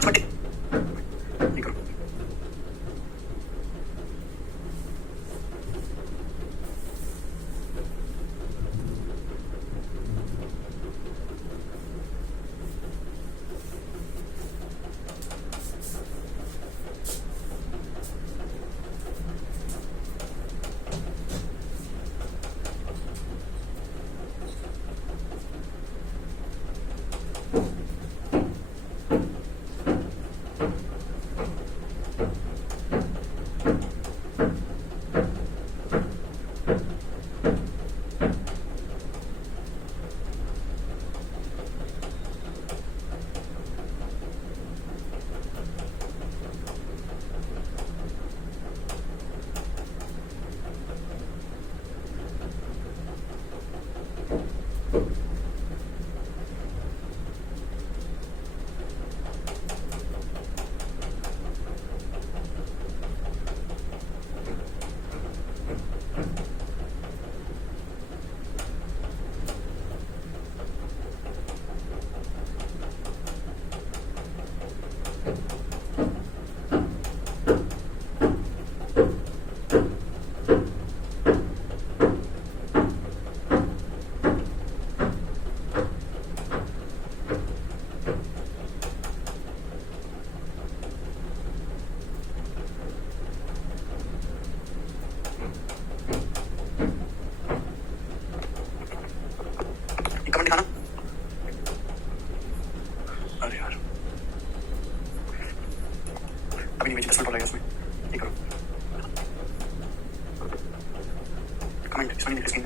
5/, ये करो। कमेंट दिखाना। अरे यार अभी नहीं, मुझे 10 मिनट लगेगा इसमें, ये करो। कमेंट इसमें नहीं स्क्रीन।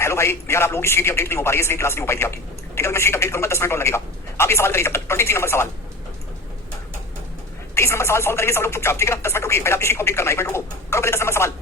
हेलो भाई यार, आप लोगों की शीट अपडेट नहीं हो पा रही है, इसलिए क्लास नहीं हो पाई थी आपकी। ठीक है, मैं शीट अपडेट करूंगा, 10 मिनट और लगेगा। आप ये सवाल करिए जब तक। 23 नंबर सवाल, 23 नंबर सवाल सॉल्व करेंगे सब लोग चुपचाप, ठीक है ना? 10 मिनट रुकिए, पहले आपकी शीट अपडेट करना है। 1 मिनट रुको, करो पहले 10 नंबर सवाल।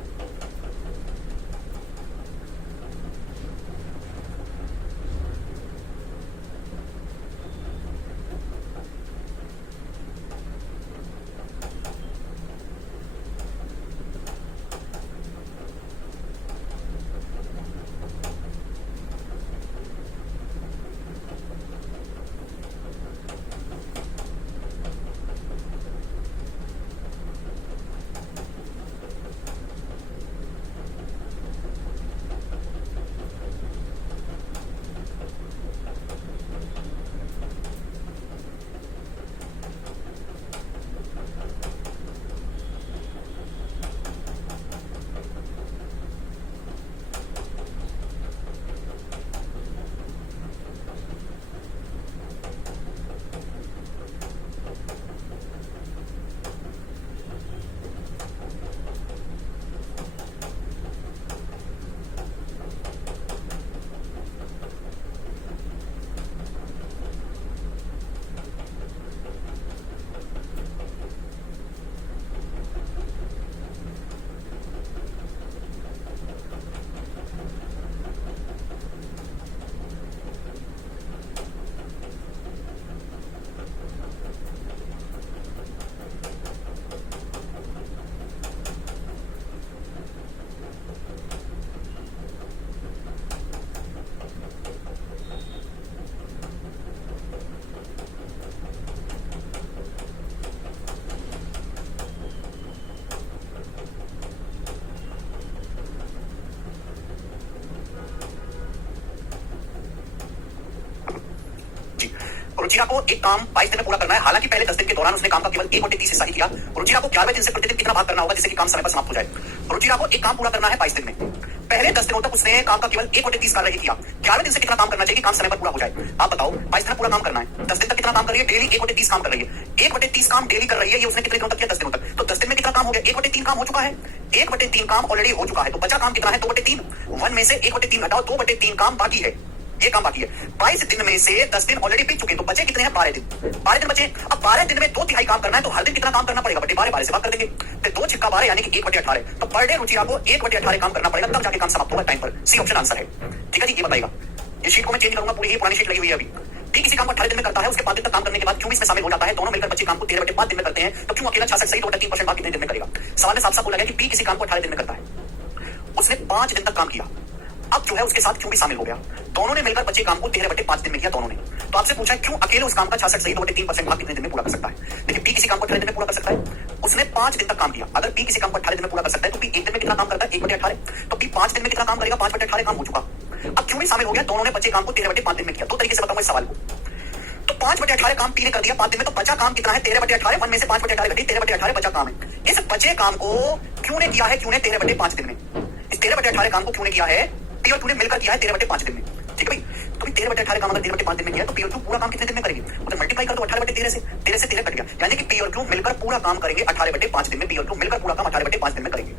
रुचिरा को एक काम 22 दिन में पूरा करना है। हालांकि पहले 10 दिन के दौरान उसने काम का केवल 1/30 हिस्सा ही किया। रुचिरा को 11वें दिन से प्रतिदिन कितना भाग करना होगा जिससे कि काम समय पर समाप्त हो जाए? रुचिरा को एक काम पूरा करना है 22 दिन में। पहले 10 दिनों तक उसने काम का केवल 1/30 कार्य ही किया। 11वें दिन से कितना काम करना चाहिए काम समय पर पूरा हो जाए? आप बताओ, 22 दिन पूरा काम करना है, 10 दिन तक कितना काम कर रही है? डेली 1/30 काम कर रही है। 1/30 काम डेली कर रही है, ये उसने कितने दिनों तक किया? 10 दिनों तक। तो 10 दिन में कितना काम हो गया? 1/3 काम हो चुका है। 1/3 काम ऑलरेडी हो चुका है, तो बचा काम कितना है? 2/3। 1 में से 1/3 घटाओ, 2/3 काम बाकी है, ये काम बाकी है। 22 दिन में से 10 दिन ऑलरेडी बीत चुके हैं, तो बचे कितने हैं? 12 दिन। 12 दिन बचे। अब 12 दिन में 2/3 काम करना है, तो हर दिन कितना काम करना पड़ेगा? बटे 12 से भाग कर देंगे, फिर 2 छिक्का 12 यानी कि 1/18। तो पर डे रुचिरा को 1/18 काम करना पड़ेगा, तब जाके काम समाप्त होगा टाइम पर। सी ऑप्शन आंसर है। ठीक है जी, ये बताइएगा। ये शीट को मैं चेंज करूंगा, पूरी पुरानी शीट लगी हुई है अभी। ठीक, किसी काम को 18 दिन में करता है, उसके 5 दिन तक काम करने के बाद 24 में शामिल हो जाता है, दोनों मिलकर बच्चे काम को 13/5 दिन में करते हैं। तो क्यों अकेला 66 सही? 3% बाकी कितने दिन में करेगा? सवाल में साफ साफ बोला गया कि पी किसी काम को 18 दिन में करता है। उसने 5 दिन तक काम किया, अब जो है उसके साथ क्यों भी शामिल हो गया। दोनों ने मिलकर बचे काम को 13/5 दिन में किया दोनों ने। तो आपसे पूछा क्यों अकेले उस काम का 66 सही 2/3% भाग कितने दिन में पूरा कर सकता है। देखिए पी किसी काम को 18 दिन में पूरा कर सकता है, उसने 5 दिन तक काम किया। अगर पी किसी काम को 18 दिन में पूरा कर सकता है तो पी एक दिन में कितना काम करता है 1/18। तो पी 5 दिन में कितना काम करेगा 5/18 काम हो चुका। अब क्यों भी शामिल हो गया, दोनों ने बचे काम को 13/5 दिन में किया। दो तरीके से बताऊंगा इस सवाल को। तो 5/18 काम पी ने कर दिया 5 दिन में, तो बचा काम कितना है 13/18। 1 में से 5/18 घटी 13/18 बचा काम है। इस बचे काम को क्यों ने किया है, क्यों ने 13/5 दिन में। इस 13/18 काम को क्यों ने किया है, पी और क्यू ने मिलकर किया है 13/5 दिन में। ठीक है भाई, तो 13/18 काम अगर 13/5 दिन में किया तो पी और क्यू पूरा काम कितने दिन में करेंगे, मतलब मल्टीप्लाई कर दो 18/13 से, 13 से 13 कट गया, यानी कि पी और क्यू मिलकर पूरा काम करेंगे 18/5 दिन में। पी और क्यू मिलकर पूरा काम 18/5 दिन में करेंगे।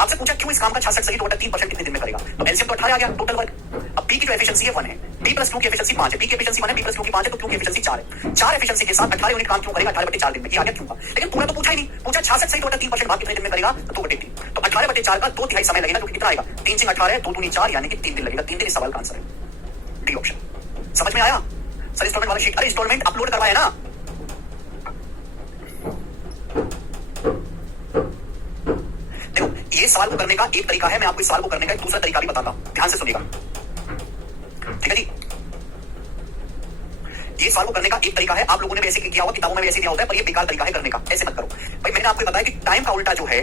आपसे पूछा क्यों इस काम का 66 सही 3% कितने दिन में करेगा, तो एलसीएम तो 18 आ गया टोटल वर्क। अब पी की जो एफिशिएंसी है 1 है, पी प्लस क्यू की एफिशिएंसी 5 है, पी की एफिशिएंसी 1 है, पी प्लस क्यू की 5 है, तो क्यू की एफिशिएंसी 4 है। 4 एफिशिएंसी के साथ 18 यूनिट काम क्यों करेगा 18/4 दिन में, ये आ गया क्यों का। लेकिन पूरा तो पूछा ही नहीं, पूछा 66 सही 3% भाग कितने दिन में करेगा, तो 2/3। तो 18/4 का 2/3 समय लगेगा, जो कितना आएगा 3 से 18 है 2 दूनी 4, यानी कि 3 दिन लगेगा। 3 दिन इस सवाल का आंसर है डी ऑप्शन। समझ में आया सर। इंस्टॉलमेंट वाला शीट, अरे इंस्टॉलमेंट अपलोड करवाया ना। देखो ये सवाल को करने का एक तरीका है, मैं आपको इस सवाल को करने का एक दूसरा तरीका भी बताता हूं, ध्यान से सुनिएगा। ठीक है जी, ये सवाल को करने का एक तरीका है, आप लोगों ने भी ऐसे किया होगा, किताबों में भी ऐसे दिया होता है, पर ये बेकार तरीका है करने का, ऐसे मत करो भाई। मैंने आपको बताया कि टाइम का उल्टा जो है,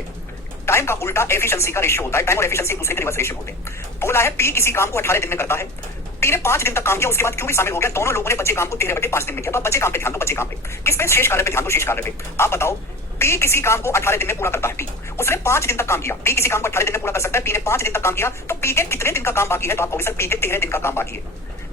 टाइम का उल्टा एफिशिएंसी का रेशियो होता है। टाइम और एफिशिएंसी एक दूसरे के रिवर्स रेशियो होते हैं। बोला है पी किसी काम को 18 दिन में करता है, पी ने 5 दिन तक काम किया, उसके बाद क्यों भी शामिल हो गया, दोनों लोगों ने बचे काम को 13/5 दिन में किया। तो बचे काम पे ध्यान दो, बचे काम पे, किस पे, शेष कार्य पे ध्यान दो, शेष कार्य पे। आप बताओ पी किसी काम को 18 दिन में पूरा करता है, पी उसने 5 दिन तक काम किया, पी किसी काम को 18 दिन में पूरा कर सकता है, पी ने 5 दिन तक काम किया, तो पी के कितने दिन का काम बाकी है, तो आप कहोगे सर पी के 13 दिन का काम बाकी है।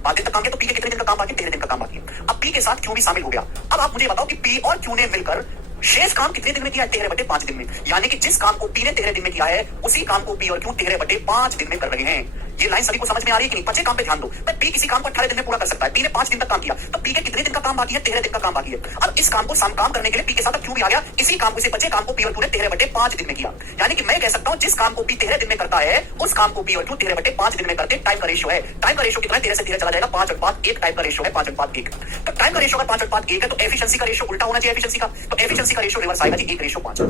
5 दिन तक काम किया तो पी के कितने दिन का काम बाकी है, 13 दिन का काम बाकी है। अब पी के साथ क्यों भी शामिल हो गया। अब आप मुझे बताओ कि पी और क्यू ने मिलकर शेष काम कितने दिन में किया है 13/5 दिन में, यानी कि जिस काम को पी ने 13 दिन में किया है उसी काम को पी और क्यू 13/5 दिन में कर रहे हैं। ये लाइन सभी को समझ में आ रही है कि नहीं। बचे काम पे ध्यान दो, पी किसी काम को 18 दिन में पूरा कर सकता है, पी ने 5 दिन तक काम किया, तो पी के कितने दिन का काम बाकी है 13 दिन का काम बाकी है। अब इस काम को काम करने के लिए पी के साथ क्यू भी आ गया, इसी काम को, इसे बचे काम को पी और क्यू ने 13/5 दिन में किया। यानी कि मैं कह सकता हूं जिस काम को पी 13 दिन में करता है उस काम को पी और क्यू 13/5 दिन में करते। टाइम का रेशियो है, टाइम का रेशियो कितना है 13 से 13 चला जाएगा 5/1 टाइम का रेशियो है 5/1। तो टाइम का रेशियो अगर 5/1 है तो एफिशिएंसी का रेशियो उल्टा होना चाहिए एफिशिएंसी का, तो एफिशिएंसी का रेशियो रिवर्स आएगा जी 1:5।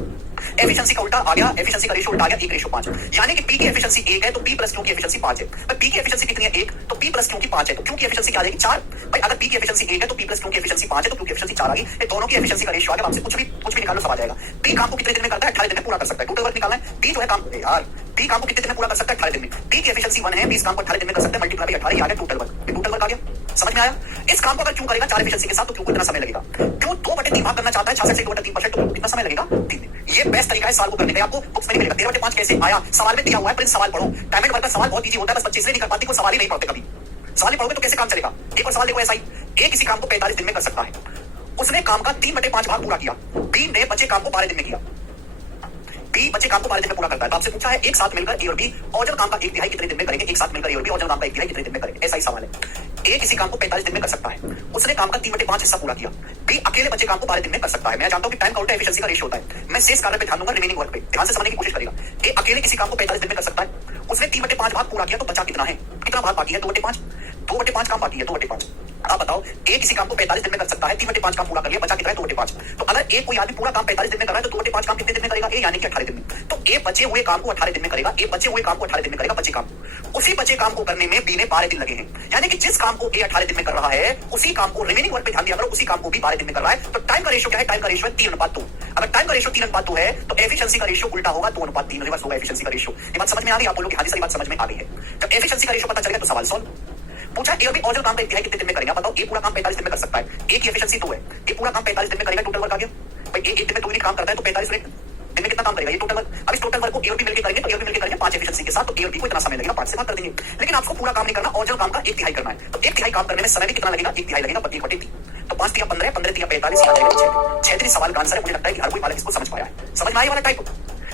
एफिशिएंसी का उल्टा आ गया, एफिशिएंसी का रेशियो उल्टा आ गया 1:5, यानी कि पी की एफिशिएंसी 1 है तो पी प्लस क्यू की एफिशिएंसी 5 है। पी की एफिशिएंसी कितनी है 1, तो पी प्लस क्यू की 5 है, तो क्यू की एफिशिएंसी क्या आ जाएगी 4। भाई अगर पी की एफिशिएंसी 1 है तो पी प्लस क्यू की एफिशिएंसी 5 है, तो क्यू की एफिशिएंसी 4 आ गई। ये दोनों की एफिशिएंसी का रेशियो आ गया। आपसे कुछ भी निकाल लो सब आ जाएगा। पी काम को कितने दिन में करता है 18 दिन में पूरा कर सकता है। टोटल वर्क निकालना है, पी जो है काम यार पी काम को कितने दिन में पूरा कर सकता है 18 दिन में। पी की एफिशिएंसी 1 है, पी इस काम को 18 दिन में कर सकता है, मल्टीप्लाई 18 आ गया टोटल वर्क। टोटल वर्क आ गया, समझ में आया। इस काम को अगर क्यों करेगा 4 एफिशिएंसी के साथ तो क्यों को कितना समय लगेगा, क्यों 2/3 भाग करना चाहता है 66 से 2/3%, तो कितना समय लगेगा 3 दिन। ये बेस्ट तरीका है सवाल को करने का, आपको बुक्स में नहीं मिलेगा। 13/5 कैसे आया, सवाल में दिया हुआ है, पर सवाल पढ़ो। टाइम एंड वर्क का सवाल बहुत इजी होता है, बस बच्चे इसलिए नहीं कर पाते, कोई सवाल ही नहीं पढ़ते कभी। सवाल ही पढ़ोगे तो कैसे काम चलेगा। एक और सवाल देखो ऐसा ही, ए किसी काम को 45 दिन में कर सकता है, उसने काम का 3/5 भाग पूरा किया, बी ने बचे काम को 12 दिन में किया। बी बचे काम को 12 दिन में पूरा करता है, तो आपसे पूछा है एक साथ मिलकर ए और बी औजल काम का 1/3 कितने दिन में करेंगे, एक साथ मिलकर ए और बी औजल काम का 1/3 कितने दिन में करेंगे, ऐसा ही सवाल है। ए किसी काम को 45 दिन में कर सकता है, उसने काम का 3/5 हिस्सा पूरा किया, बी अकेले बचे काम को 12 दिन में कर सकता है। मैं जानता हूं कि टाइम का उल्टा एफिशिएंसी का रेशियो होता है, मैं शेष कार्य पे ध्यान दूंगा, रिमेनिंग वर्क पे ध्यान से समझने की कोशिश करेगा। ए अकेले किसी काम को 45 दिन में कर सकता है, उसने 3/5 भाग पूरा किया, तो बचा कितना है, कितना भाग बाकी है 2/5, 2/5 काम बाकी है 2/5। आप बताओ ए किसी काम को 45 दिन में कर सकता है, 3/5 काम पूरा कर लिया, बचा कितना है 2/5। तो अगर ए कोई आदमी पूरा काम 45 दिन में कर रहा है तो 2/5 काम कितने दिन में करेगा ए, यानी कि 18 दिन में। तो ए बचे हुए काम को 18 दिन में करेगा, ए बचे हुए काम को 18 दिन में करेगा, बचे काम। उसी बचे काम को करने में बी ने 12 दिन लगे हैं, यानी कि जिस काम को ए 18 दिन में कर रहा है उसी काम को, रिमेनिंग वर्क पे ध्यान दिया करो, उसी काम को भी 12 दिन में कर रहा है। तो टाइम का रेशियो क्या है, टाइम का रेशियो है 3:2। अगर टाइम का रेशियो 3:2 है तो एफिशिएंसी का रेशियो उल्टा होगा 2:3, रिवर्स होगा एफिशिएंसी का रेशियो। ये बात समझ में आ गई आप लोगों की, हां सारी बात समझ में आ गई है। जब एफिशिएंसी का रेशियो पता चल गया तो सवाल सॉल्व। पूछा ए और बी औजल काम का 1/3 कितने दिन में करेंगे। बताओ ए पूरा काम 45 दिन में कर सकता है, ए की एफिशिएंसी 2 है, ए पूरा काम 45 दिन में करेगा, टोटल वर्क आ गया। भाई ए 1 दिन में 2 यूनिट काम करता है तो 45 दिन में कितना काम करेगा, ये टोटल वर्क। अब इस टोटल वर्क को ए और बी मिलकर करेंगे, तो ए और बी मिलकर करेंगे 5 एफिशिएंसी के साथ, तो ए और बी को इतना समय लगेगा 5 से भाग कर देंगे। लेकिन आपको पूरा काम नहीं करना, औजल काम का 1/3 करना है, तो 1/3 काम करने में समय भी कितना लगेगा, 1/3 लगेगा 1/3। तो 5 3 15, 15 3 45 आ जाएगा 6 दिन। सवाल का आंसर है, मुझे लगता है कि हर कोई बालक इसको समझ पाया है। समझ में आया वाला टाइप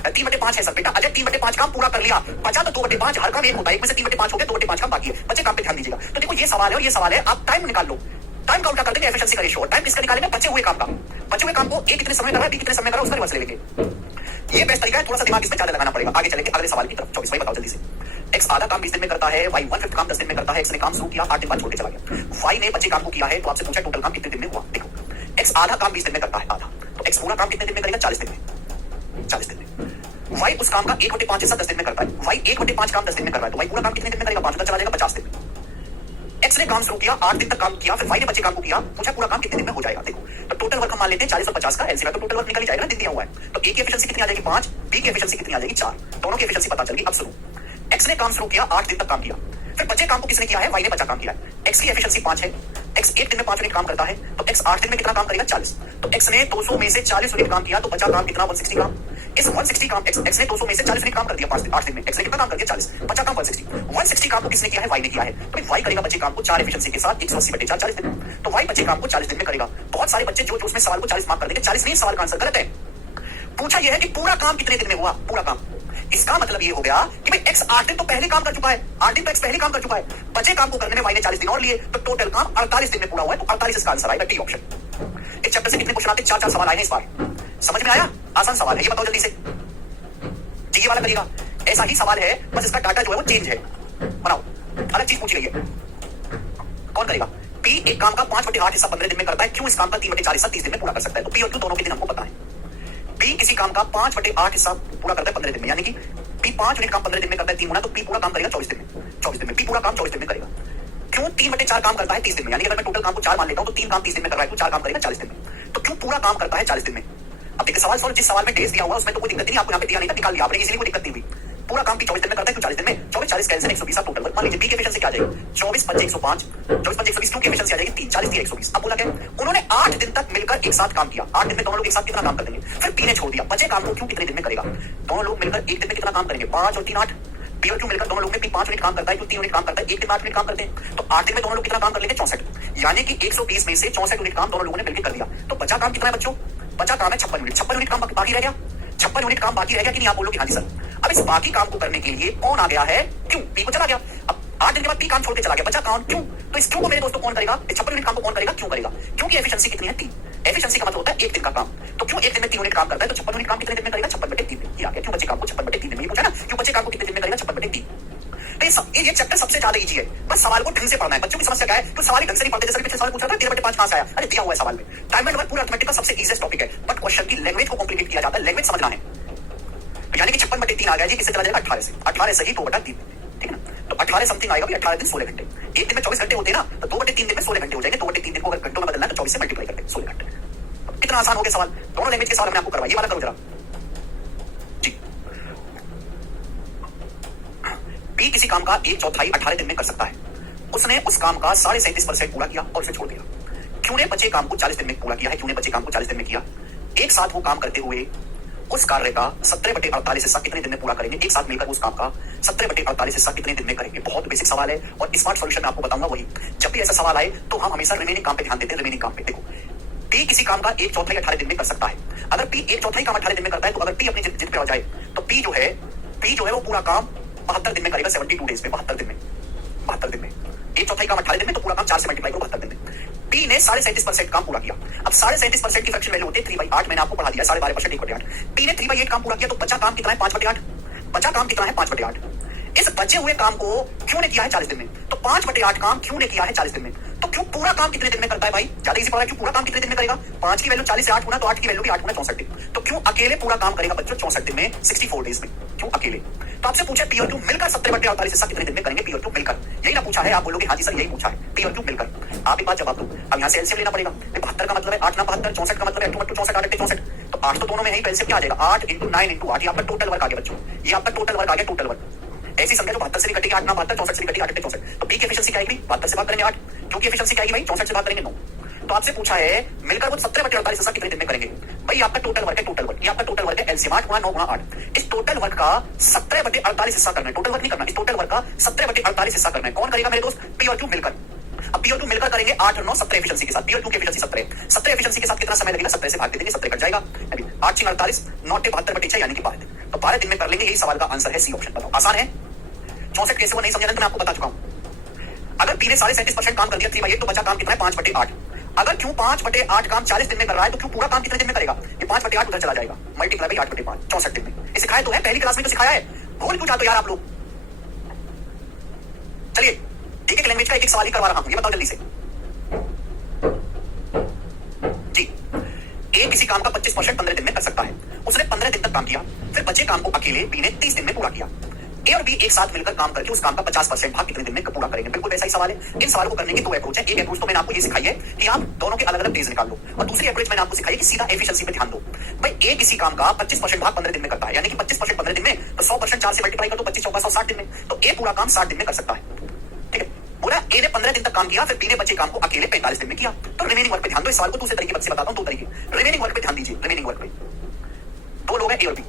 3/5 है सर बेटा। अजय 3/5 काम पूरा कर लिया, बचा तो 2/5, हर काम एक होता है, एक में से 3/5 हो गया, 2/5 काम बाकी है, बचे काम पे ध्यान दीजिएगा। तो देखो ये सवाल है और ये सवाल है, आप टाइम निकाल लो, टाइम का उल्टा कर देंगे एफिशिएंसी का रेशियो, और टाइम किसका निकालेंगे, बचे हुए काम का। बचे हुए काम को ए कितने समय कर रहा है, बी कितने समय कर रहा है, उसका रिवर्स ले लेंगे। ये बेस्ट तरीका है, थोड़ा सा दिमाग इसमें ज्यादा लगाना पड़ेगा। आगे चलेंगे अगले सवाल की तरफ। 24 भाई बताओ जल्दी से। एक्स आधा काम 20 दिन में करता है, वाई 1/5 काम 10 दिन में करता है। एक्स ने काम शुरू किया, 8 दिन बाद छोड़ के चला गया। वाई ने बचे काम को किया है, तो आपसे पूछा टोटल काम कितने दिन में हुआ। देखो एक्स आधा काम 20 दिन में करता है, आधा, तो एक्स पूरा काम कितने दिन में करेगा 40 दिन में, 40 दिन में। वाई उस काम का 1/5 हिस्सा 10 दिन में करता है, वाई 1/5 काम 10 दिन में कर रहा है, तो वाई पूरा काम कितने दिन में करेगा? 5 चला जाएगा 50 दिन। एक्स ने काम शुरू किया, 8 दिन तक काम किया, फिर वाई ने बचे काम को किया, पूछा पूरा काम कितने दिन में हो जाएगा? देखो तो टोटल वर्क हम मान लेते हैं 40 और 50 का एलसीएम, तो टोटल वर्क निकल ही जाएगा, दिन दिया हुआ है। तो ए की एफिशिएंसी कितनी आ जाएगी? 5, बी की एफिशिएंसी कितनी आ जाएगी? 4, दोनों की एफिशिएंसी पता चल गई। अब सुनो, एक्स ने काम शुरू किया, 8 दिन तक काम किया, फिर बचे काम को किसने किया है? वाई ने बचा काम किया है। एक्स की एफिशिएंसी 5 है, एक्स 1 दिन में 5 यूनिट काम करता है, तो एक्स 8 दिन में कितना काम करेगा? 40। तो एक्स ने 200 में से 40 यूनिट काम किया, तो बचा काम कितना? 160 काम। इस 160 काम एक्स ने 200 में से 40 यूनिट काम कर दिया 8 दिन में, एक्स ने कितना काम कर दिया? 40, बचा काम 160 काम को किसने किया है? वाई ने किया है। तो वाई करेगा बचे काम को 4 एफिशिएंसी के साथ 180/4 40 दिन, तो वाई बचे काम को 40 दिन में करेगा। बहुत सारे बच्चे जो उसमें सवाल को 40 मार्क कर देंगे, 40 नहीं, सवाल का आंसर गलत है। पूछा यह है कि पूरा काम कितने दिन में हुआ? पूरा काम। इसका मतलब ये हो गया कि भाई एक्स 8 दिन तो पहले काम कर चुका है, 8 दिन तो एक्स पहले काम कर चुका है, बचे काम को करने में वाई ने 40 दिन और लिए, तो टोटल काम 48 दिन में पूरा हुआ है, तो 48 इसका आंसर आएगा, डी ऑप्शन। इस चैप्टर से कितने क्वेश्चन आते हैं? 4 सवाल आए हैं इस बार। समझ में आया? आसान सवाल है, ये बताओ जल्दी से। जी वाला करेगा, ऐसा ही सवाल है, बस इसका डाटा जो है वो चेंज है। बनाओ, अलग चीज पूछी गई है। कौन करेगा? पी एक काम का 5/8 हिस्सा 15 दिन में करता है, क्यों इस काम का 3/4 हिस्सा 30 दिन में पूरा कर सकता है? तो पी और क्यू दोनों के दिन हमको पता है। पी किसी काम का 5/8 हिस्सा पूरा करता है 15 दिन में, यानी कि पी 5 यूनिट काम 15 दिन में करता है, 3 गुना, तो पी पूरा काम करेगा 24 दिन में। 24 दिन में पी पूरा काम 24 दिन में करेगा। क्यों? 3/4 काम करता है 30 दिन में, यानी अगर मैं टोटल काम को 4 मान लेता हूं तो 3 काम 30 दिन में कर रहा है, तो 4 काम करेगा 40 दिन में। तो क्यों पूरा काम करता है 40 दिन में? अब देखिए सवाल सॉल्व, जिस सवाल में डेज दिया हुआ उसमें तो कोई दिक्कत नहीं, आपको यहाँ पे दिया नहीं था, निकाल लिया आपने, इसलिए कोई दिक्कत नहीं हुई। पूरा काम की 24 दिन में करता है, क्यों 40 दिन में? 24 40 कैंसिल 120 टोटल वर्क। मान लीजिए बी की एफिशिएंसी क्या आ जाएगी? 24 5 105, 24 5 120, क्यों की एफिशिएंसी आ जाएगी 3 40 3 120। अब बोला क्या? उन्होंने 8 दिन तक मिलकर एक साथ काम किया, 8 दिन में दोनों लोग एक साथ कितना काम कर देंगे? फिर पी ने छोड़ दिया, बचे काम को क्यों कितने दिन में करेगा? दोनों लोग मिलकर एक दिन में कितना काम करेंगे? 5 और 3 8। पी और क्यू मिलकर दोनों लोग में पी 5 यूनिट काम करता है, क्यों 3 यूनिट काम करता है, एक दिन 8 यूनिट काम करते हैं, तो 8 दिन में दोनों लोग कितना काम कर लेंगे? 64, यानी कि 120 में से 64 यूनिट काम दोनों लोगों ने मिलकर कर दिया। तो बचा काम कितना है बच्चों? बचा काम है 56 यूनिट। 56 यूनिट काम बाकी रह गया, 56 यूनिट काम बाकी रह गया कि नहीं? आप बोलोगे हाँ जी सर। अब इस बाकी काम को करने के लिए कौन आ गया है? क्यों? पी को चला गया। अब 8 दिन के बाद पी काम छोड़ के चला गया, बचा काम क्यों? तो इस क्यों को मेरे दोस्तों कौन करेगा? 56 यूनिट काम को कौन करेगा? क्यों करेगा? क्योंकि एफिशिएंसी कितनी है? 3। एफिशिएंसी का मतलब होता है एक दिन का काम, तो क्यों एक दिन में 3 यूनिट काम करता है, तो 56 यूनिट काम कितने दिन में करेगा? 56/3 दिन। ये आ गया, क्यों बचे काम को 56/3 दिन में? ये पूछा ना, क्यों बचे काम को कितने दिन में करेगा? 56/3। ये चैप्टर सबसे ज्यादा इजी है, बस सवाल को ढंग से पढ़ना है। बच्चों की समस्या क्या है? तो सवाल ही ढंग से नहीं पढ़ते। जैसे पिछले सवाल पूछा था 13/5 कहां से आया? अरे दिया हुआ है सवाल में। टाइम एंड वर्क पूरा अर्थमेटिक का सबसे इजीएस्ट टॉपिक है, बट क्वेश्चन की लैंग्वेज को कॉम्प्लिकेट किया जाता है, लैंग्वेज समझना है। तो यानी कि 56/3 आ गया जी, किससे चला जाएगा? 18 से। 18 सही 2/3, ठीक है ना? तो 18 समथिंग आएगा भी, 18 दिन 16 घंटे। एक दिन में 24 घंटे होते हैं ना, तो 2/3 दिन में 16 घंटे हो जाएंगे। 2/3 दिन को अगर घंटों में बदलना है तो 24 से मल्टीप्लाई करते हैं, 16 घंटे। कितना आसान हो गया सवाल। दोनों लैंग्वेज के सवाल मैंने आपको करवाया, ये वाला करो जरा जी। पी किसी काम का 1/4 18 दिन में कर सकता है, उसने उस काम का 37.5% पूरा किया और उसे छोड़ दिया। क्यों ने बचे काम को 40 दिन में पूरा किया है? क्यों ने बचे काम को 40 दिन में किया? एक साथ वो काम करते हुए उस कार्य का 17/48 हिस्सा कितने दिन में पूरा करेंगे? एक साथ मिलकर उस काम का 17/48 हिस्सा कितने दिन में करेंगे? बहुत बेसिक सवाल है और स्मार्ट सॉल्यूशन मैं आपको बताऊंगा वही। जब भी ऐसा सवाल आए तो हम हमेशा रिमेनिंग काम पे ध्यान देते हैं। रिमेनिंग काम पे देखो, पी किसी काम का 1/4 18 दिन में कर सकता है। अगर पी 1/4 काम 18 दिन में करता है, तो अगर पी अपनी जिद पे आ जाए तो पी जो है वो पूरा काम 72 दिन में करेगा, 72 डेज में, 72 दिन में, 72 दिन में। 1/4 काम 18 दिन में, तो पूरा काम 4 से मल्टीप्लाई करो 72 दिन में। पी ने 37.5% काम पूरा किया। अब 37.5% की फ्रैक्शन वैल्यू होती है 3/8, मैंने आपको पढ़ा दिया 12.5% 1/8। पी ने 3/8 काम पूरा किया, तो बचा काम कितना है? 5/8। बचा काम कितना है? 5/8। इस बचे हुए काम को क्यों ने किया है 40 दिन में? तो 5/8 काम क्यों ने किया है 40 दिन में? तो क्यों पूरा काम कितने दिन में करता है भाई? ज्यादा इजी पड़ा है। क्यों पूरा काम कितने दिन में करेगा? 5 की वैल्यू 40 से 8 गुना, तो 8 की वैल्यू भी 8 गुना 64 दिन। तो क्यों अकेले पूरा काम करेगा बच्चों 64 दिन में, 64 डेज में? क्यों अकेले? तो आपसे पूछे पी और क्यू मिलकर 17/48 हिस्सा कितने दिन में करेंगे? पी और क्यू मिलकर, यही ना पूछा है? आप बोलोगे हाँ जी सर यही पूछा है, पी और क्यू मिलकर। आप एक बात जवाब दो। अब यहाँ से एलसीएम लेना पड़ेगा। 72 का मतलब है 8 ना 72, 64 का मतलब है 2 × 2 64, 8 × 64। तो 8 तो दोनों में है ही, तो एलसीएम क्या आ जाएगा? 8 × 9 × 8। ये आपका टोटल वर्क आ गया बच्चों, ये आपका टोटल वर्क आ गया, टोटल वर्क। ऐसी संख्या जो 72 से निकटेगी, 8 ना 72, 64 से निकटेगी 8 × 64। तो पी की एफिशिएंसी क्या आएगी? 72 से भाग करेंगे 8। क्यों की एफिशिएंसी क्या आएगी भाई? 64 से भाग करेंगे 9। तो आपसे पूछा है मिलकर वो 17/48 हिस्सा कितने दिन में करेंगे? भाई आपका टोटल वर्क है, टोटल वर्क। ये आपका टोटल वर्क है, एलसीएम 8 × 9 × 8। इस टोटल वर्क का 17/48 हिस्सा करना है, टोटल वर्क नहीं करना, इस टोटल वर्क का 17/48 हिस्सा करना है। कौन करेगा मेरे दोस्त? पी और क्यू मिलकर। अब पी और क्यू मिलकर करेंगे 8 और 9 17 एफिशिएंसी के साथ। पी और क्यू की एफिशिएंसी 17, 17 एफिशिएंसी के साथ कितना समय लगेगा? 17 से भाग देंगे, 17 कट जाएगा। अभी 8 × 48, 9 × 72/6 यानी कि 12 दिन। तो 12 दिन में कर लेंगे, यही सवाल का आंसर है, सी ऑप्शन। बताओ आसान है? 64 कैसे वो नहीं समझा, तो मैं आपको बता चुका हूं। अगर पी ने 37.5% काम कर दिया 3/8, तो बचा काम कितना है? 5/8। अगर क्यों 5/8 काम 40 दिन में कर रहा है, तो क्यों पूरा काम कितने दिन में करेगा? ये 5/8 उधर चला जाएगा, मल्टीप्लाई बाई 8/5, 64 दिन में। ये सिखाया तो है, पहली क्लास में तो सिखाया है, भूल क्यों जाते हो यार आप लोग? चलिए एक एक लैंग्वेज का एक एक सवाल ही करवा रहा हूं, ये बताओ जल्दी से जी। ए किसी काम का 25% 15 दिन में कर सकता है। उसने 15 दिन तक काम किया, फिर बचे काम को अकेले बी ने 30 दिन में पूरा किया। ए और बी एक साथ मिलकर काम करके उस काम का 50% भाग कितने दिन में पूरा करेंगे? बिल्कुल वैसा ही सवाल है। इन सवालों को करने की दो अप्रोच है। एक अप्रोच तो मैंने आपको ये सिखाई है कि आप दोनों के अलग अलग डेज निकाल लो, और दूसरी अप्रोच मैंने आपको सिखाई है कि सीधा एफिशिएंसी पे ध्यान दो। भाई ए किसी काम का 25% भाग 15 दिन में करता है, यानी कि 25% 15 दिन में, तो 100% 4 से मल्टीप्लाई कर दो, 25 चौका 160 दिन में, तो ए पूरा काम 60 दिन में कर सकता है। ठीक है, बोला ए ने 15 दिन तक काम किया, फिर बी ने बचे काम को अकेले 45 दिन में किया। तो रिमेनिंग वर्क पे ध्यान दो। इस सवाल को दूसरे तरीके से बताता हूं, दो तरीके। रिमेनिंग वर्क पे ध्यान दीजिए। रिमेनिंग वर्क पे दो लोग हैं ए और बी।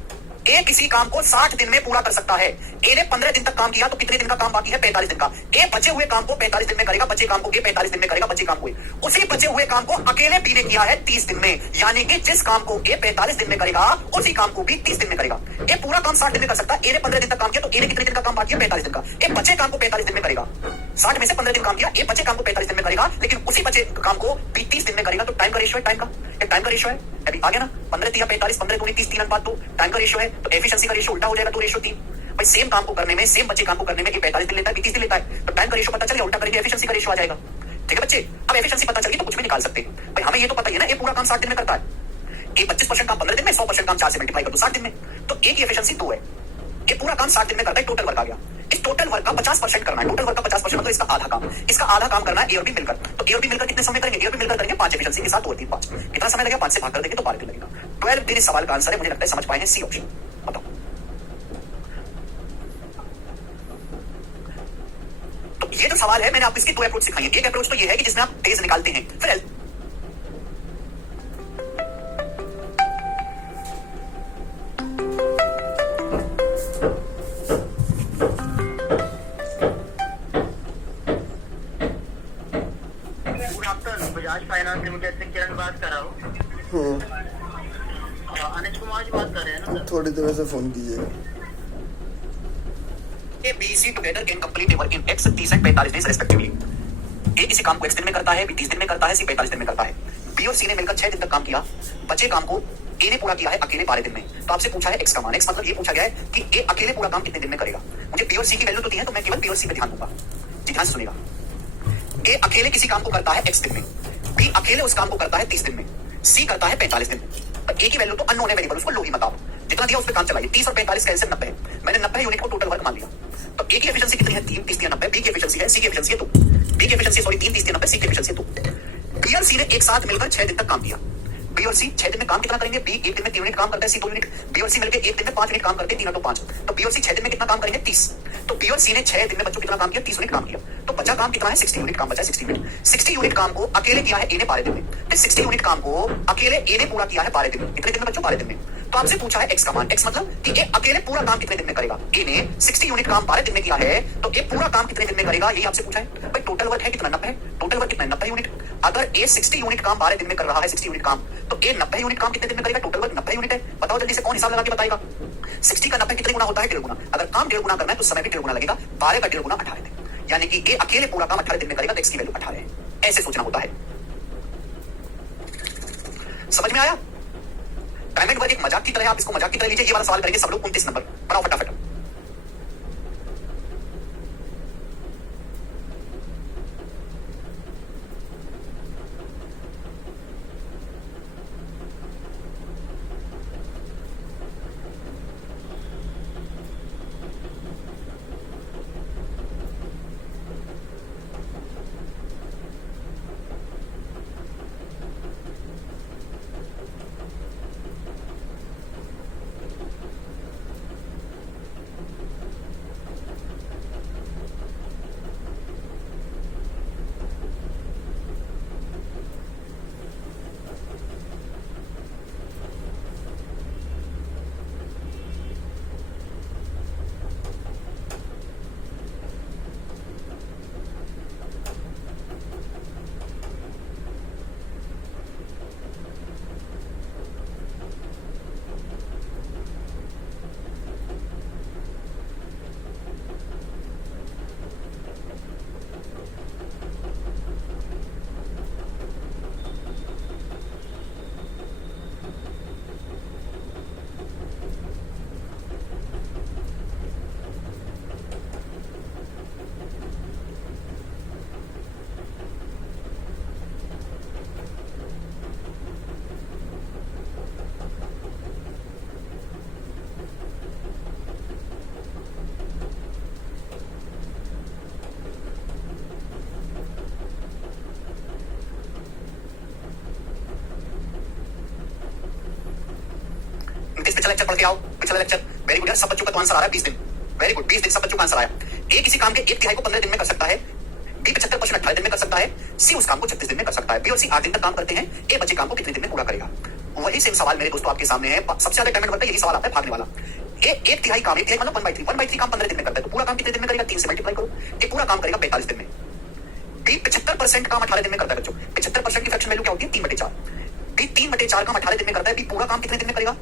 ए किसी काम को 60 दिन में पूरा कर सकता है। ए ने 15 दिन तक काम किया, तो कितने दिन का काम बाकी है? 45 दिन का। ए बचे हुए काम को 45 दिन में करेगा, बचे काम को ए 45 दिन में करेगा, बचे काम को ए। उसी बचे हुए काम को अकेले बी ने किया है 30 दिन में, यानी कि जिस काम को ए 45 दिन में करेगा उसी काम को बी 30 दिन में करेगा। ए पूरा काम 60 दिन में कर सकता है। ए ने 15 दिन तक काम किया, तो ए ने कितने दिन का काम बाकी है? 45 दिन का। ए बचे काम को 45 दिन में करेगा। 60 में से 15 दिन काम किया, ए बचे काम को 45 दिन में करेगा, लेकिन उसी बचे काम को बी 30 दिन में करेगा। तो टाइम का रेशियो है, टाइम का रेशियो है। अभी आ गया ना, 15 3 45, 15 दूनी 30, 3 अनुपात 2, टाइम का रेशियो है। तो एफिशिएंसी का रेशियो उल्टा हो जाएगा, 2 रेशियो 3। भाई सेम काम को करने में, सेम बच्चे काम को करने में ए 45 दिन लेता है, बी 30 दिन लेता है, तो टाइम का रेशियो पता चल गया, उल्टा करेंगे एफिशिएंसी का रेशियो आ जाएगा। ठीक है बच्चे, अब एफिशिएंसी पता चल गई तो कुछ भी निकाल सकते हैं। भाई हमें ये तो पता ही है ना, ए पूरा काम 60 दिन में करता है। ए 25% काम 15 दिन में, 100% काम 4 से मल्टीप्लाई कर दो 60 दिन में, तो ए की एफिशिएंसी 2 है। ए पूरा काम 60 दिन में करता है। टोटल वर्क आ गया। इस टोटल वर्क का 50% करना है। टोटल वर्क का 50% मतलब इसका आधा काम, इसका आधा काम करना है ए और बी मिलकर। तो ए और बी मिलकर कितने समय करेंगे? ए और बी मिलकर करेंगे 5 एफिशिएंसी के साथ, 2 और 3 5। कितना समय लगेगा? 5 से भाग कर देंगे तो 12 दिन लगेगा। 12 दिन इस सवाल का आंसर है। मुझे लगता है समझ पाए हैं। C option. बताओ, तो ये जो सवाल है मैंने आपको इसकी 2 अप्रोच सिखाई है। एक अप्रोच तो ये है कि जिसमें आप डेज निकालते हैं, फिर बजाज फाइनेंस लिमिटेड से किरण बात कर रहा हूँ। अनिश कुमार जी बात कर रहे हैं ना सर? थोड़ी देर से फोन कीजिए। A B C together can complete work in X 30 and 45 days respectively. A किसी काम को एक्स दिन में करता है, बी 30 दिन में करता है, सी 45 दिन में करता है। बी और सी ने मिलकर 6 दिन तक काम किया, बचे काम को ए ने पूरा किया है अकेले 12 दिन में। तो आपसे पूछा है एक्स का मान। एक्स मतलब ये पूछा गया है कि ए अकेले पूरा काम कितने दिन में करेगा। मुझे बी और सी की वैल्यू तो दी है, तो मैं केवल बी और सी पे ध्यान दूंगा। जी ध्यान से सुनिएगा। ए अकेले किसी काम को करता है एक्स दिन में, बी अकेले उस काम को करता है 30 दिन में, सी करता है 45 दिन में। पर ए की वैल्यू तो अननोन है वेरिएबल, उसको लो ही मत आप। जितना दिया उस पे काम चलाइए। 30 और 45 कैसे 90 है। मैंने 90 यूनिट को टोटल वर्क मान लिया। तो ए की एफिशिएंसी कितनी है? 3 30 90। बी की एफिशिएंसी है, सी की एफिशिएंसी है 2। बी की एफिशिएंसी सॉरी 3 30 90, सी की एफिशिएंसी 2। बी और सी ने एक साथ मिलकर 6 दिन तक काम किया। बी और सी 6 दिन में काम कितना करेंगे? बी एक दिन में 3 यूनिट काम करता है, सी 2 यूनिट। बी और सी मिलकर एक दिन में 5 यूनिट काम करते हैं, 3 और 2 5। तो बी और सी 6 दिन में कितना काम करेंगे? 30। तो बी और सी ने 6 दिन में बच्चों कितना काम किया? 30 यूनिट काम किया। तो बचा काम कितना है? 60 यूनिट काम बचा है। 60 यूनिट 60 यूनिट काम को अकेले किया है ए ने 12 दिन में, फिर 60 यूनिट काम को अकेले ए ने पूरा किया है 12 दिन में। कितने दिन में बच्चों? 12 दिन में। तो आपसे पूछा है एक्स का मान। एक्स मतलब कि ए अकेले पूरा काम कितने दिन में करेगा। ए ने 60 यूनिट काम 12 दिन में किया है, तो ए पूरा काम कितने दिन में करेगा, यही आपसे पूछा है। भाई टोटल वर्क है कितना? 90 है। टोटल वर्क कितना है? 90 यूनिट। अगर ए 60 यूनिट काम 12 दिन में कर रहा है, 60 यूनिट काम, तो ए 90 यूनिट काम कितने दिन में करेगा? टोटल वर्क 90 यूनिट है। बताओ जल्दी से, कौन हिसाब लगा के बताएगा? 60 का 90 कितने गुना होता है? 1.5 गुना। अगर काम 1.5 गुना करना है तो समय भी 1.5 गुना लगेगा। 12 का 1.5 गुना 18 दिन, यानी कि ए अकेले पूरा काम 18 दिन में करेगा, तो एक्स की वैल्यू 18 है। ऐसे सोचना होता है। समझ में आया? डायमंड वर्क एक मजाक की तरह, आप इसको मजाक की तरह लीजिए। ये वाला सवाल करेंगे सब लोग। 29 नंबर बनाओ फटाफट। पिछला लेक्चर पढ़ के आओ, पिछला लेक्चर। वेरी गुड यार, सब बच्चों का तो आंसर आ रहा है 20 दिन। वेरी गुड, 20 दिन सब बच्चों का आंसर आया। ए किसी काम के 1/3 को 15 दिन में कर सकता है, बी 75% 18 दिन में कर सकता है, सी उस काम को 36 दिन में कर सकता है। बी और सी 8 दिन तक काम करते हैं, ए बचे काम को कितने दिन में पूरा करेगा? वही सेम सवाल मेरे दोस्तों आपके सामने है। सबसे ज्यादा अटेम्प्ट बनता है यही सवाल आता है भागने वाला। ए 1/3 काम, 1/3 मतलब 1/3 काम 15 दिन में करता है, तो पूरा काम कितने दिन में करेगा? 3 से मल्टीप्लाई करो। ये पूरा काम करेगा 45 दिन में। बी 75% काम 18 दिन में करता है बच्चों। 75% की फ्रैक्शन वैल्यू क्या होती है? 3/4। बी 3/4 काम 18 दिन में करता है, बी पूरा काम कितने दिन में करेगा?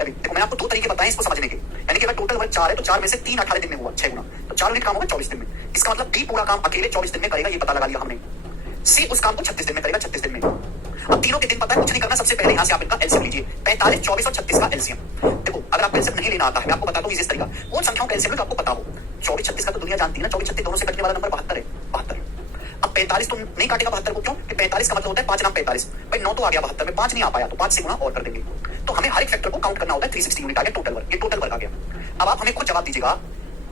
अभी देखो मैंने आपको 2 तरीके बताए इसको समझने के। यानी कि अगर टोटल वर्क 4 है तो 4 में से 3 18 दिन में हुआ, 6 गुना, तो 4 यूनिट काम होगा 24 दिन में। इसका मतलब बी पूरा काम अकेले 24 दिन में करेगा, ये पता लगा लिया हमने। सी उस काम को 36 दिन में करेगा, 36 दिन में। अब तीनों के दिन पता है, कुछ नहीं करना। सबसे पहले यहां से आप इनका एलसीएम लीजिए। 45, 24 और 36 का एलसीएम। देखो अगर आपको एलसीएम नहीं लेना आता है, मैं आपको बताता हूं इस तरीका। वो संख्याओं का एलसीएम तो आपको पता हो। 24, 36 का तो दुनिया जानती है ना, 24, 36 दोनों से कटने वाला नंबर 72 है, 72। अब 45 तो नहीं काटेगा 72 को, क्यों? 45 का मतलब होता है 5 नाम 45। भाई 9 तो आ गया 72 में, 5 नहीं आ पाया तो 5 से गुणा और कर देंगे। तो हमें हर एक फैक्टर को काउंट करना होता है। 360 यूनिट आ गया टोटल वर्क, ये टोटल वर्क आ गया। अब आप हमें खुद जवाब दीजिएगा।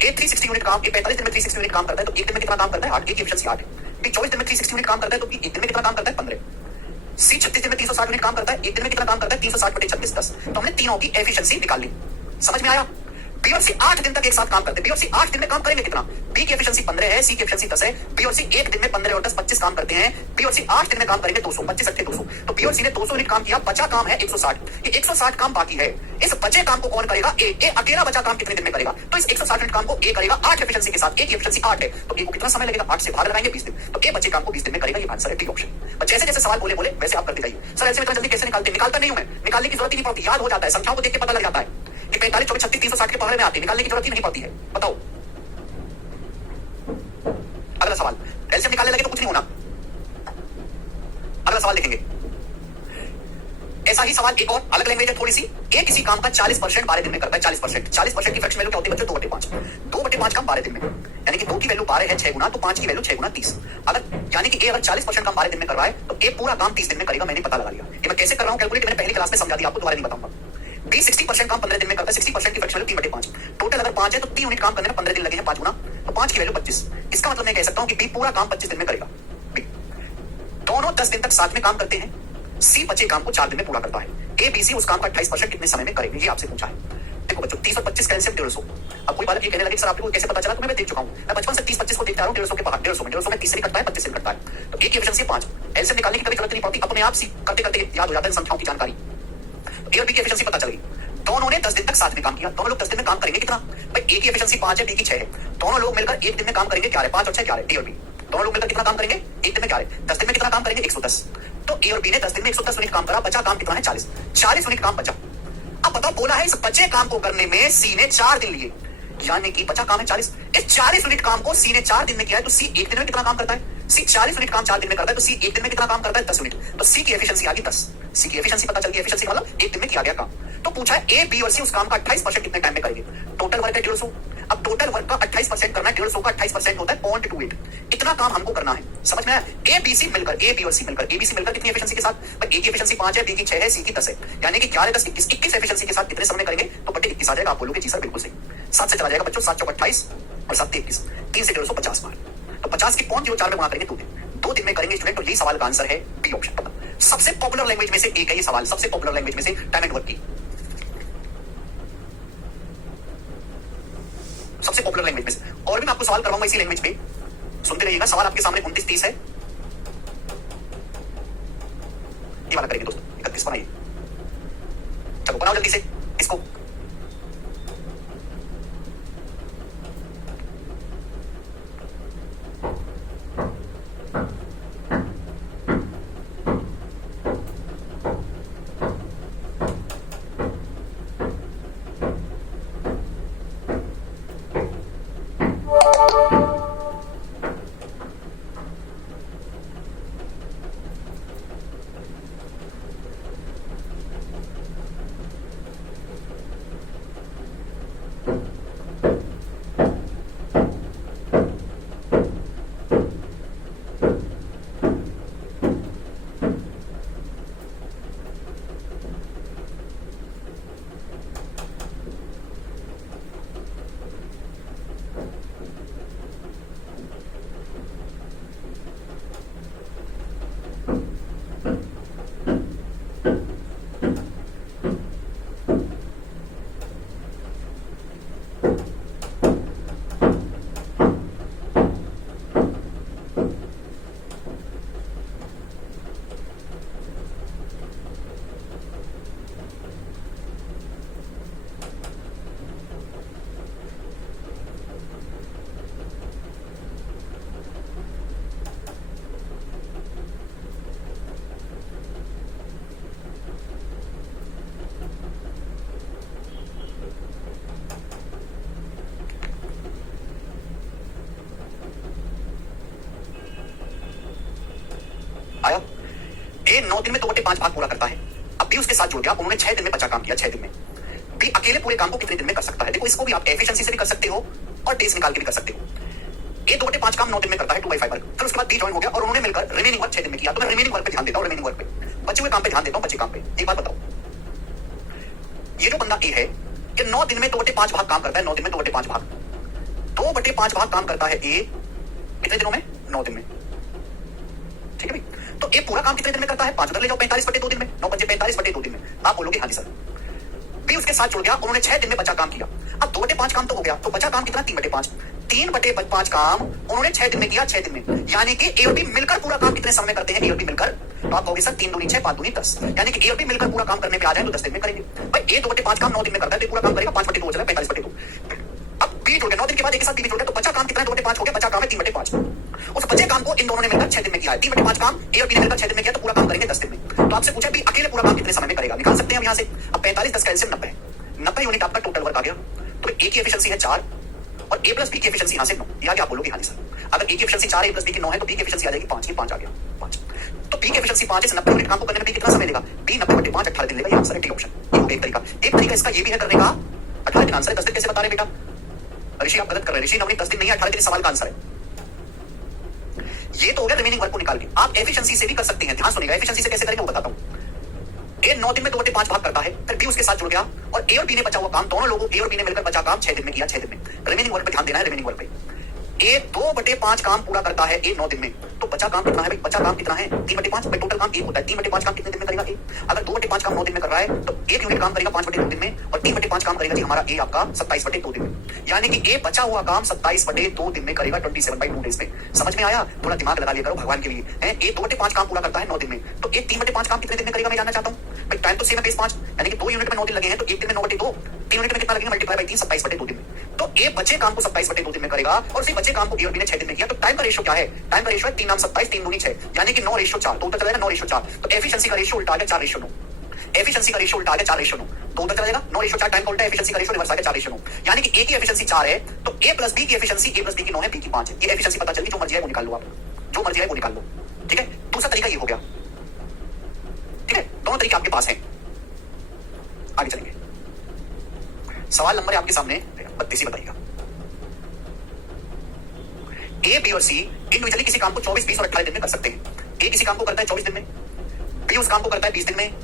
ए 360 यूनिट काम, ए 45 दिन में 360 यूनिट काम करता है, तो एक दिन में कितना काम करता है? 8। ए की एफिशिएंसी 8 है। बी 24 दिन में 360 यूनिट काम करता है, तो बी एक दिन में कितना काम करता है? 15। सी 36 दिन में 360 यूनिट काम करता है, एक दिन में कितना काम करता है? 360/36, 10। तो हमने तीनों की एफिशिएंसी निकाल ली। समझ में आया? बी और सी 8 दिन तक एक साथ काम करते हैं। बी और सी 8 दिन में काम करेंगे कितना? बी की एफिशिएंसी 15 है, सी की एफिशिएंसी 10 है। बी और सी एक दिन में 15 और 10 25 काम करते हैं। बी और सी 8 दिन में काम करेंगे 200, 25 8 200। तो बी और सी ने 200 यूनिट काम किया, बचा काम है 160। ये 160 काम बाकी है, इस बचे काम को कौन करेगा? ए। ए अकेला बचा काम कितने दिन में करेगा? तो इस 160 यूनिट काम को ए करेगा 8 एफिशिएंसी के साथ। ए की एफिशिएंसी 8 है, तो ए को कितना समय लगेगा? 8 से भाग लगाएंगे 20 दिन, तो ए बचे काम को 20 दिन में करेगा। ये आंसर है डी ऑप्शन। जैसे जैसे सवाल बोले बोले वैसे आप करते जाइए। सर ऐसे में इतना जल्दी कैसे निकालते? निकालता नहीं हूं मैं, निकालने की जरूरत ही नहीं पड़ती, याद हो जाता है, संख्याओं को देख के पता लग जाता है कि 45, 24, 36, 360 के पहाड़े में आते हैं, निकालने की जरूरत ही नहीं पड़ती है। बताओ अगला सवाल। एलसीएम निकालने लगे तो कुछ नहीं होना। अगला सवाल देखेंगे। ऐसा ही सवाल एक और अलग लैंग्वेज है थोड़ी सी। ए किसी काम का 40% 12 दिन में करता है। 40%, 40% की फ्रैक्शन वैल्यू क्या होती है बच्चों? 2/5। 2/5 काम 12 दिन में, यानी कि 2 की वैल्यू 12 है 6 गुना, तो 5 की वैल्यू 6 गुना 30। अगर यानी कि ए अगर 40% काम 12 दिन में कर रहा है तो ए पूरा काम 30 दिन में करेगा। मैंने पता लगा लिया। ये मैं कैसे कर रहा हूं कैलकुलेट, मैंने पहली क्लास में समझा दिया आपको, दोबारा नहीं बताऊंगा। बी 60% काम 15 दिन में करता है, 60% की फ्रैक्शन वैल्यू 3/5। टोटल अगर 5 है तो 3 यूनिट काम करने में 15 दिन लगे हैं, 5 गुना, तो 5 की वैल्यू 25। इसका मतलब मैं कह सकता हूं कि बी पूरा काम 25 दिन में करेगा। बी दोनों 10 दिन तक साथ में काम करते हैं, सी बचे काम को 4 दिन में पूरा करता है। ए बी सी उस काम का 28% कितने समय में करेंगे? ये आपसे पूछा है। देखो बच्चों 30 और 25 का एलसीएम 150। अब कोई बात ये कहने लगे सर आपको कैसे पता चला? तो मैं देख चुका हूं, मैं बचपन से 30-25 को देखता रहा हूं। 150 के बाहर 150 में 30 से कटता है, 25 से कटता है, तो ए की एफिशिएंसी 5। एलसीएम निकालने की कभी जरूरत नहीं पड़ती, अपने आप सी करते करते याद हो जाता है संख्याओं की जानकारी। ए और बी की एफिशिएंसी पता चल गई। दोनों ने 10 दिन तक साथ में काम किया। दोनों लोग 10 दिन में काम करेंगे कितना? भाई ए की एफिशिएंसी 5 है, बी की 6 है। दोनों लोग मिलकर एक दिन में काम करेंगे 11, 5 और 6 11। ए और बी दोनों लोग मिलकर कितना काम करेंगे? एक दिन में 11। 10 दिन में कितना काम करेंगे? 110। तो ए और बी ने 10 दिन में 110 यूनिट काम करा, बचा काम कितना है? 40। 40 यूनिट काम बचा। अब बताओ, बोला है इस बचे काम को करने में सी ने 4 दिन लिए, यानी कि बचा काम है 40। इस 40 यूनिट काम को सी ने 4 दिन में किया है, तो सी एक दिन में कितना काम करता है? सी 40 यूनिट काम 4 दिन में करता है, तो सी एक दिन में कितना काम करता है? 10 यूनिट। तो सी की एफिशिएंसी आ गई 10। सी की एफिशिएंसी पता चल गई। एफिशिएंसी मतलब एक दिन में किया गया काम। तो पूछा है ए बी और सी उस काम का 28% कितने टाइम में करेंगे? टोटल वर्क है 150। अब टोटल वर्क का 28% करना है, 150 का 28% होता है 0.28। इतना काम हमको करना है। समझ में आया? ए बी सी मिलकर, ए बी और सी मिलकर, ए बी सी मिलकर कितनी एफिशिएंसी के साथ? ए की एफिशिएंसी 5 है, बी की 6 है, सी की 10 है, यानी कि 11 10 21 21 एफिशिएंसी के साथ कितने समय करेंगे? तो बटे 21 आ जाएगा। आप बोलोगे जी सर बिल्कुल सही। 7 से चला जाएगा बच्चों, 7 चौक 28 और 7 21, 3 से 150 50 मार। तो 50 की 0.04 में गुणा करेंगे 2 दिन। 2 दिन में करेंगे स्टूडेंट। तो यही सवाल का आंसर है बी ऑप्शन। सबसे पॉपुलर लैंग्वेज में से एक है ये सवाल, सबसे पॉपुलर लैंग्वेज में से टाइम एंड वर्क की सबसे पॉपुलर लैंग्वेज में से। और भी मैं आपको सवाल करवाऊंगा इसी लैंग्वेज पे, सुनते रहिएगा। सवाल आपके सामने 29-30 है, ये वाला करेंगे दोस्तों। 31 बनाइए, चलो बनाओ जल्दी से इसको। आया। ए 9 दिन में 2/5 भाग पूरा करता है। अब बी उसके साथ जुड़ गया, उन्होंने 6 दिन में 50 काम किया, 6 दिन में। बी अकेले पूरे काम को कितने दिन में कर सकता है? देखो इसको भी आप एफिशिएंसी से भी कर सकते हो और डेज निकाल के भी कर सकते हो। ए 2/5 काम 9 दिन में करता है, 2/5 वर्क। फिर उसके बाद बी ज्वाइन हो गया और उन्होंने मिलकर रिमेनिंग वर्क 6 दिन में किया। तो मैं रिमेनिंग वर्क पे ध्यान देता हूं, रिमेनिंग वर्क पे, बचे हुए काम पे ध्यान देता हूं, बचे काम पे। एक बात बताओ, ये जो बंदा ए है, ये 9 दिन में 2/5 भाग काम करता है, 9 दिन में 2/5 भाग, 2/5 भाग काम करता है ए कितने दिनों में? 9 दिन में। ठीक है भाई, तो ए पूरा काम कितने दिन में करता है? 5 उधर ले जाओ, 45/2 दिन में, 9 बचे 45/2 दिन में। आप बोलोगे हाँ जी सर। बी उसके साथ जुड़ गया, उन्होंने 6 दिन में 50 काम किया। अब 2/5 काम तो हो गया, तो बचा काम कितना? 3/5। 3/5 काम उन्होंने 6 दिन में किया, 6 दिन में। यानी कि ए और बी मिलकर पूरा काम कितने समय में करते हैं? ए और बी मिलकर, तो आप कहोगे सर 3 दूनी 6, 5 दूनी 10, यानी कि ए और बी मिलकर पूरा काम करने पे आ जाए तो 10 दिन में करेंगे। भाई ए 2/5 काम 9 दिन में करता है, तो पूरा काम करेगा 5/2 हो जाएगा, 45/2। अब बी जुड़ गया, 9 दिन के बाद एक साथ बी जुड़ गया, तो बचा काम कितना? 2/5 हो गया, बचा काम है 3/5। उस बचे काम को इन दोनों ने मिलकर 6 दिन में किया है। 3/5 काम ए और बी ने मिलकर 6 दिन में किया, तो पूरा काम करेंगे 10 दिन में। तो आपसे पूछा बी अकेले पूरा काम कितने समय में करेगा? निकाल सकते हैं हम यहाँ से। अब 45 10 का एलसीएम 90 है, 90 यूनिट आपका टोटल वर्क आ गया। तो ए की एफिशिएंसी है 4 और ए प्लस बी की एफिशिएंसी यहां से 9। ये आगे आप बोलोगे हाँ जी सर। अगर ए की एफिशिएंसी 4 ए प्लस बी की 9 है, तो बी की एफिशिएंसी आ जाएगी 5 की, 5 आ गया 5। तो बी की एफिशिएंसी 5 है, 90 यूनिट काम को करने में बी कितना समय लेगा? बी 90/5 18 दिन लेगा। ये आंसर है, ठीक ऑप्शन। ये हो गया एक तरीका। एक तरीका इसका ये भी है करने का, 18 दिन आंसर है। 10 दिन कैसे बता रहे बेटा? ऋषि आप गलत कर रहे हैं, ऋषि नवनीत 10 दिन नहीं है, 18 दिन सवाल का आंसर है। ये तो हो गया रिमेनिंग वर्क को निकाल के। आप एफिशिएंसी से भी कर सकते हैं, ध्यान सुनिएगा। एफिशिएंसी से कैसे करेंगे वो बताता हूं। ए 9 दिन में 2/5 भाग करता है, फिर बी उसके साथ जुड़ गया और ए और बी ने बचा हुआ काम, दोनों लोगों ए और बी ने मिलकर बचा काम 6 दिन में किया, 6 दिन में। रिमेनिंग वर्क पे ध्यान देना है, रिमेनिंग वर्क पे। ए 2/5 काम पूरा करता है ए 9 दिन में, तो बचा काम कितना है भाई? बचा काम कितना है? 3/5। भाई टोटल काम 1 होता है, 3/5 काम कितने दिन में करेगा ए? अगर 2/5 काम 9 दिन में कर रहा है, तो 1 यूनिट काम करेगा 5/2 दिन में, और 3/5 काम करेगा जी हमारा ए आपका 27/2 दिन में। यानी कि ए बचा हुआ काम 27/2 दिन में करेगा, 27/2 डेज में। समझ में आया? थोड़ा दिमाग लगा लिया करो भगवान के लिए। ए 2/5 काम पूरा करता है 9 दिन में, तो ए 3/5 काम कितने दिन में करेगा मैं जानना चाहता हूँ। भाई टाइम तो सेम है, बेस 5, यानी कि 2 यूनिट में 9 दिन लगे हैं, तो 1 दिन में 9/2, 3 यूनिट में कितना लगेगा? मल्टीप्लाई बाई 3, 27/2 दिन में। तो ए बचे काम को 27/2 दिन में करेगा, और उसी बचे काम को ए और बी ने 6 दिन में किया। तो टाइम का रेशियो क्या है? टाइम का रेशियो है 3 नाम 27, 3 दूनी 6, यानी कि 9:4। तो उधर चला जाएगा 9:4। तो एफिशिएंसी का रेशियो उल्टा आ गया 4:9। एफिशिएंसी का रेशियो उल्टा आ गया 4:9, तो उधर चला जाएगा 9:4। टाइम का उल्टा, एफिशिएंसी का रेशियो रिवर्स आ गया 4:9। यानी कि ए की एफिशिएंसी 4 है, तो ए प्लस बी की एफिशिएंसी, ए प्लस बी की 9 है, बी की 5 है। ये एफिशिएंसी पता चली, जो मर्जी है वो निकाल लो आप, जो मर्जी है वो निकाल लो। ठीक है, दूसरा तरीका ये हो गया। ठीक है, दोनों तरीके आपके पास हैं। आगे चलेंगे। सवाल नंबर है आपके सामने 32, बताइएगा। ए, बी और सी इंडिविजुअली किसी काम को 24, 20 और 18 दिन में कर सकते हैं। ए किसी काम को करता है 24 दिन में, बी उस काम को करता है 20 दिन में,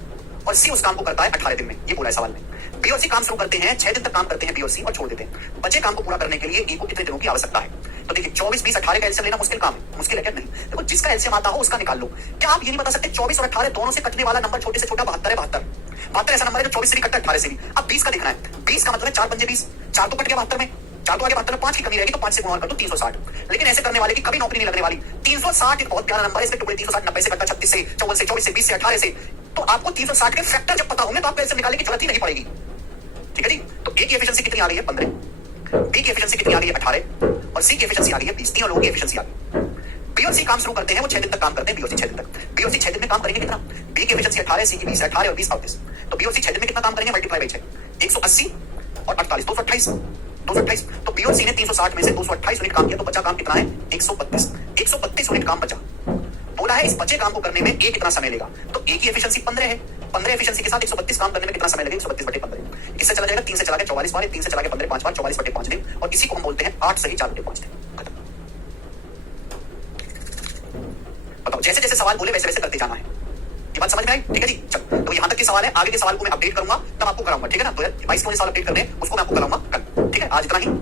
और सी उस काम को करता है 18 दिन में। ये बोला है सवाल में। बी और सी काम शुरू करते हैं, 6 दिन तक काम करते हैं बी और सी, और छोड़ देते हैं। बचे काम को पूरा करने के लिए ए को कितने दिनों की आवश्यकता है? तो देखिए 24, 20, 18 का एलसीएम लेना मुश्किल काम है। मुश्किल है क्या? नहीं। देखो जिसका एलसीएम आता हो उसका निकाल लो। क्या आप ये नहीं बता सकते 24 और 18 दोनों से कटने वाला नंबर छोटे से छोटा 72 है? 72 ऐसा नंबर है जो 24 से भी कटता है, 18 से भी। अब 20 का देखना है। 20 का मतलब है 4 पंजे 20, 4 तो कट गया 72 में, 4 तो आगे 72 में, 5 की कमी रहेगी, तो 5 से गुणा कर दो 360। लेकिन ऐसे करने वाले की कभी नौकरी नहीं लगने वाली। 360 एक बहुत प्यारा नंबर है, इसके टुकड़े 360 90 से कटता, 36 से, 54 से, 24 से, 20 से, 18 से। तो आपको 360 के फैक्टर जब पता होंगे तो आपको एलसीएम निकालने की जरूरत ही नहीं पड़ेगी। ठीक है जी। तो ए की एफिशिएंसी कितनी आ गई है? 15, बी की एफिशिएंसी कितनी आ गई है? 18, और सी की एफिशिएंसी आ गई है 20। तीनों लोगों की एफिशिएंसी आ गई। बी और सी काम शुरू करते हैं, वो 6 दिन तक काम करते हैं, बी और सी 6 दिन तक। बी और सी 6 दिन में काम करेंगे कितना? बी की एफिशिएंसी 18, सी की 20, 18 और 20 38। तो बी और सी 6 दिन में कितना काम करेंगे? मल्टीप्लाई बाई 6, 180 और 48, 228, 228। तो बी और सी ने 360 में से 228 यूनिट काम किया, तो बचा काम कितना है? 132, 132 यूनिट काम बचा। बोला है इस बचे काम को करने में ए कितना समय लेगा? तो ए की एफिशिएंसी 15 है, 15 एफिशिएंसी के साथ 132 काम करने में कितना समय लगेगा? 132/15। इससे चला जाएगा 3 से चला गया 44 बार, 3 से चला गया 15 5 बार, 44/5 दिन, और इसी को हम बोलते हैं 8 सही 4/5 दिन। खत्म। बताओ, जैसे जैसे सवाल बोले वैसे वैसे करते जाना है। ये बात समझ में आई? ठीक है जी। चलो, तो यहां तक के सवाल है, आगे के सवाल को मैं अपडेट करूंगा, तब आपको कराऊंगा। ठीक है ना? 2022 में सवाल अपडेट करने उसको मैं आपको कराऊंगा कल। ठीक है, आज इतना ही।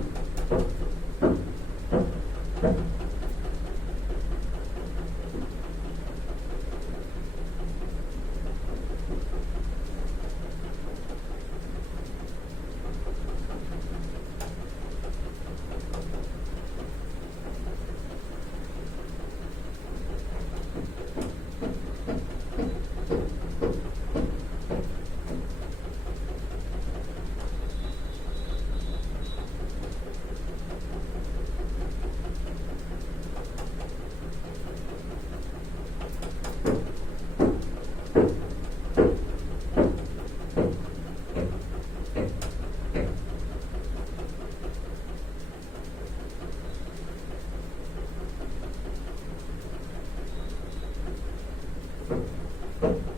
है।